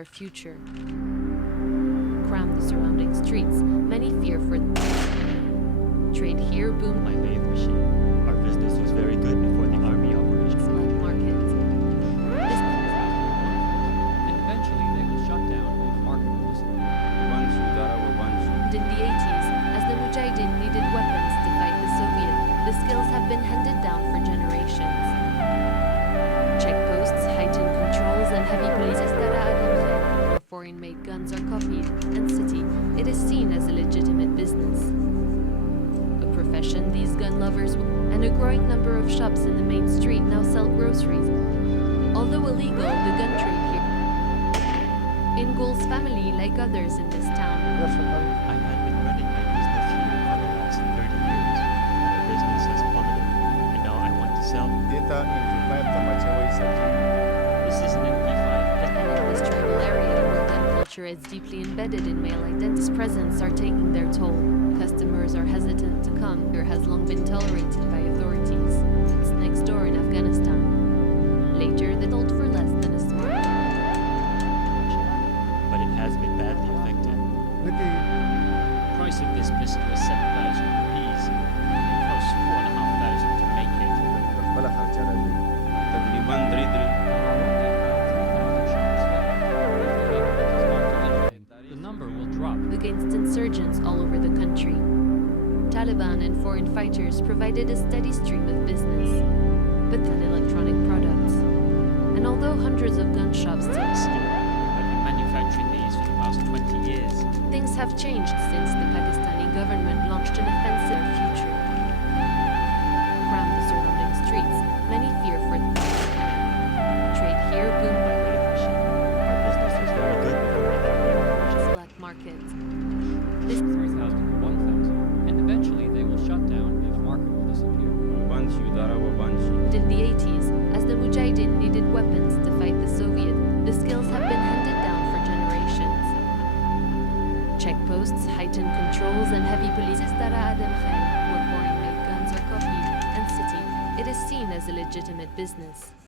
our future. Cram the surrounding streets. Many fear for trade here boomed. My lathe machine. Our business was very good before the army operations. Black market. And eventually they will shut down if market will disappear. In the 80s, as the Mujahideen needed weapons to fight the Soviet, the skills have been handed down for generations. Checkposts, heightened controls, and heavy police where foreign-made guns are copied, and city, it is seen as a legitimate business. A profession these gun lovers and a growing number of shops in the main street now sell groceries. Although illegal, the gun trade here. In Gul's family, like others in this town, I had been running my business here for the last 30 years. Our business has plummeted, and now I want to sell. This is an MP5. and in this tribal area where gun culture is deeply embedded in male identity's presence are taking their toll. Customers are hesitant to come or has long been tolerated by authorities. It's next door in Afghanistan. Later, they sold for less than a smartphone. But it has been badly affected. The price of this pistol is 7,000 rupees. It costs 4,500 to make it. The number will drop. Against insurgents all over the country. Taliban and foreign fighters provided a steady stream of business, but then electronic products. And although hundreds of gun shops still I've been manufacturing these for the past 20 years. things have changed since the Pakistani government launched an offensive future. Cram the surrounding streets. Many fear for trade here boomed My lathe machine. Our business was very good before the army operations. black market. This 3,000 to 1,000. And eventually they will shut down if market will disappear. in the 80s, as the Mujahideen needed weapons to fight the Soviet, the skills have been handed down for generations. Checkposts, heightened controls, and heavy police where foreign-made guns are copied, and city, it is seen as a legitimate business.